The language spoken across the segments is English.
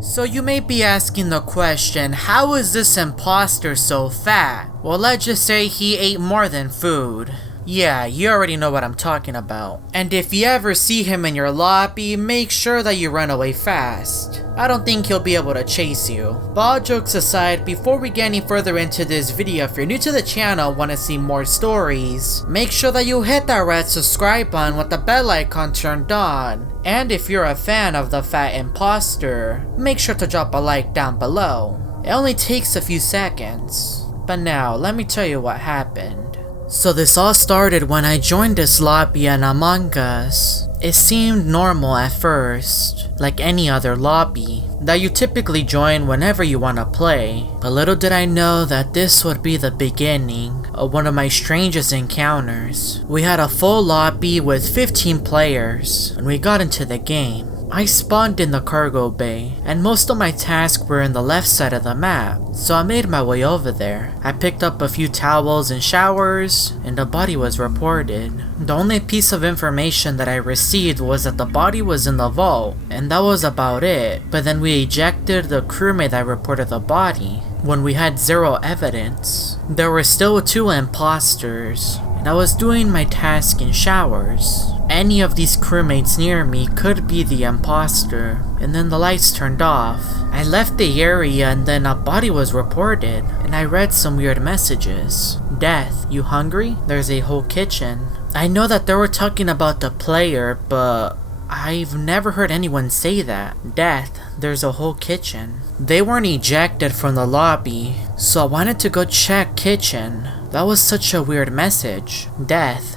So you may be asking the question, how is this imposter so fat? Well, let's just say he ate more than food. Yeah, you already know what I'm talking about. And if you ever see him in your lobby, make sure that you run away fast. I don't think he'll be able to chase you. But all jokes aside, before we get any further into this video, if you're new to the channel and want to see more stories, make sure that you hit that red subscribe button with the bell icon turned on. And if you're a fan of the Fat Imposter, make sure to drop a like down below. It only takes a few seconds. But now, let me tell you what happened. So this all started when I joined this lobby in Among Us. It seemed normal at first, like any other lobby that you typically join whenever you want to play. But little did I know that this would be the beginning of one of my strangest encounters. We had a full lobby with 15 players, and we got into the game. I spawned in the cargo bay, and most of my tasks were in the left side of the map, so I made my way over there. I picked up a few towels and showers, and the body was reported. The only piece of information that I received was that the body was in the vault, and that was about it. But then we ejected the crewmate that reported the body when we had zero evidence. There were still 2 imposters, and I was doing my task in showers. Any of these crewmates near me could be the imposter, and then the lights turned off. I left the area and then a body was reported, and I read some weird messages. Death, you hungry? There's a whole kitchen. I know that they were talking about the player, but I've never heard anyone say that. Death, there's a whole kitchen. They weren't ejected from the lobby, so I wanted to go check kitchen. That was such a weird message. Death,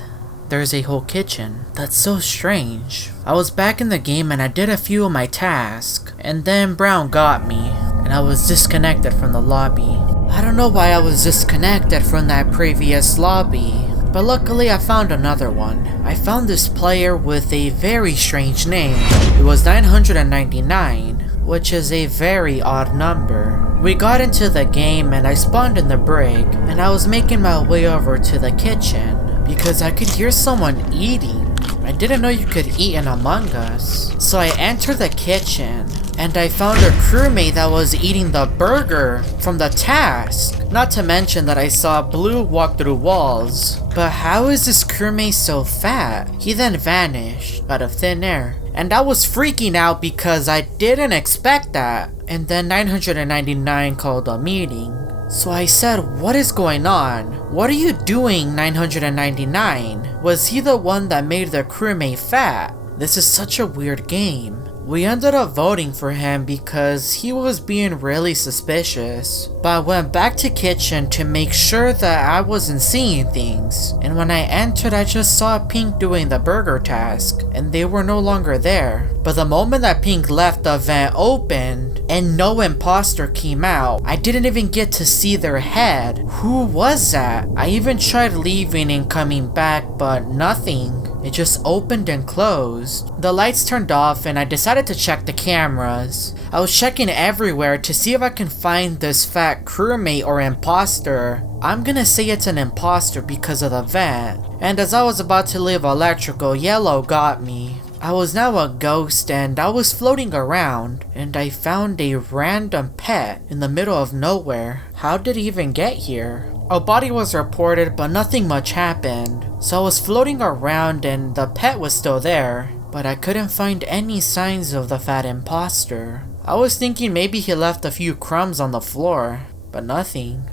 there's a whole kitchen. That's so strange. I was back in the game and I did a few of my tasks, and then Brown got me, and I was disconnected from the lobby. I don't know why I was disconnected from that previous lobby, but luckily I found another one. I found this player with a very strange name. It was 999, which is a very odd number. We got into the game and I spawned in the brig, and I was making my way over to the kitchen because I could hear someone eating. I didn't know you could eat in Among Us. So I entered the kitchen and I found a crewmate that was eating the burger from the task. Not to mention that I saw Blue walk through walls. But how is this crewmate so fat? He then vanished out of thin air. And I was freaking out because I didn't expect that. And then 999 called a meeting. So I said, what is going on? What are you doing, 999? Was he the one that made the crewmate fat? This is such a weird game. We ended up voting for him because he was being really suspicious. But I went back to kitchen to make sure that I wasn't seeing things. And when I entered, I just saw Pink doing the burger task, and they were no longer there. But the moment that Pink left, the vent opened and no imposter came out. I didn't even get to see their head. Who was that? I even tried leaving and coming back, but nothing. It just opened and closed. The lights turned off and I decided to check the cameras. I was checking everywhere to see if I can find this fat crewmate or imposter. I'm gonna say it's an imposter because of the vent. And as I was about to leave electrical, Yellow got me. I was now a ghost and I was floating around, and I found a random pet in the middle of nowhere. How did he even get here? A body was reported, but nothing much happened. So I was floating around and the pet was still there, but I couldn't find any signs of the Fat Imposter. I was thinking maybe he left a few crumbs on the floor, but nothing.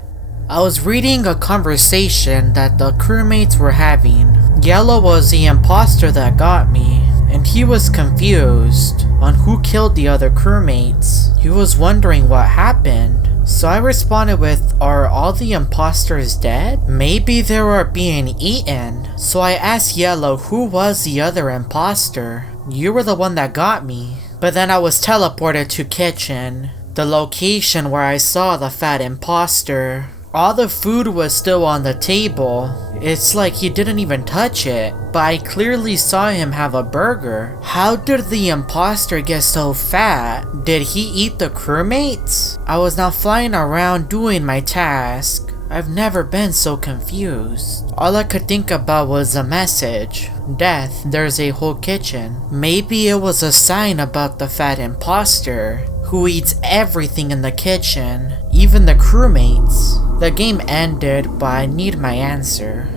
I was reading a conversation that the crewmates were having. Yellow was the imposter that got me, and he was confused on who killed the other crewmates. He was wondering what happened. So I responded with, are all the imposters dead? Maybe they were being eaten. So I asked Yellow who was the other imposter. You were the one that got me. But then I was teleported to kitchen, the location where I saw the Fat Imposter. All the food was still on the table. It's like he didn't even touch it, but I clearly saw him have a burger. How did the imposter get so fat? Did he eat the crewmates? I was now flying around doing my task. I've never been so confused. All I could think about was a message. Death, there's a whole kitchen. Maybe it was a sign about the Fat Imposter. who eats everything in the kitchen, even the crewmates. The game ended, but I need my answer.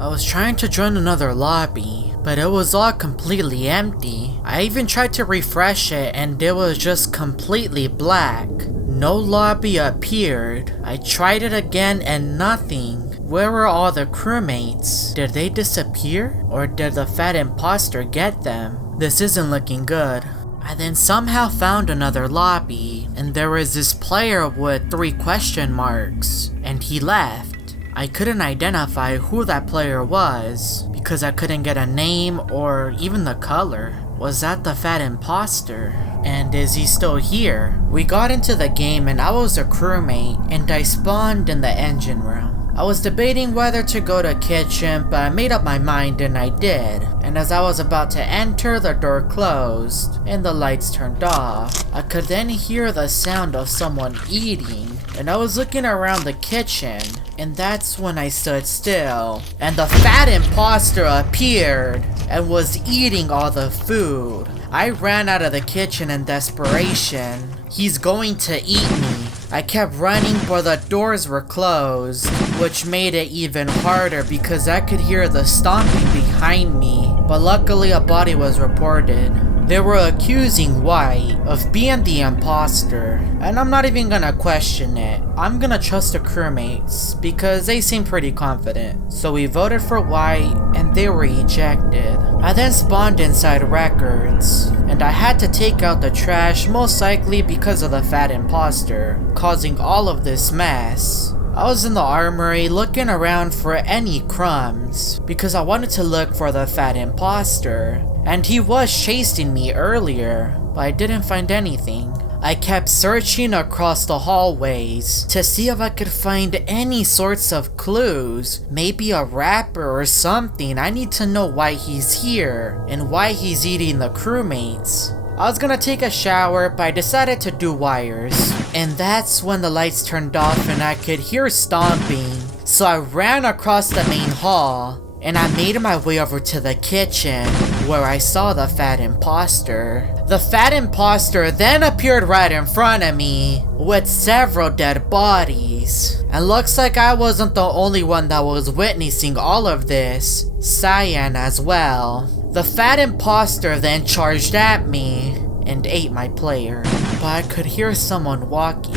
I was trying to join another lobby, but it was all completely empty. I even tried to refresh it and it was just completely black. No lobby appeared. I tried it again and nothing. Where were all the crewmates? Did they disappear? Or did the fat imposter get them? This isn't looking good. I then somehow found another lobby, and there was this player with 3 question marks, and he left. I couldn't identify who that player was, because I couldn't get a name or even the color. Was that the fat imposter? And is he still here? We got into the game and I was a crewmate, and I spawned in the engine room. I was debating whether to go to kitchen, but I made up my mind and I did. And as I was about to enter, the door closed and the lights turned off. I could then hear the sound of someone eating, and I was looking around the kitchen, and that's when I stood still. And the fat imposter appeared and was eating all the food. I ran out of the kitchen in desperation. He's going to eat me. I kept running, but the doors were closed, which made it even harder because I could hear the stomping behind me, but luckily a body was reported. They were accusing White of being the imposter, and I'm not even gonna question it. I'm gonna trust the crewmates because they seem pretty confident. So we voted for White and they were ejected. I then spawned inside records, and I had to take out the trash, most likely because of the fat imposter, causing all of this mess. I was in the armory looking around for any crumbs because I wanted to look for the fat imposter, and he was chasing me earlier, but I didn't find anything. I kept searching across the hallways to see if I could find any sorts of clues, maybe a wrapper or something. I need to know why he's here and why he's eating the crewmates. I was gonna take a shower, but I decided to do wires. And that's when the lights turned off and I could hear stomping. So I ran across the main hall and I made my way over to the kitchen where I saw the fat imposter. The fat imposter then appeared right in front of me with several dead bodies. And looks like I wasn't the only one that was witnessing all of this. Cyan as well. The fat imposter then charged at me and ate my player. But I could hear someone walking,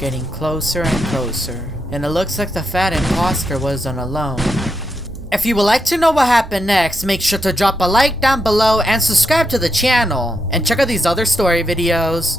getting closer and closer. And it looks like the fat imposter wasn't alone. If you would like to know what happened next, make sure to drop a like down below and subscribe to the channel. And check out these other story videos.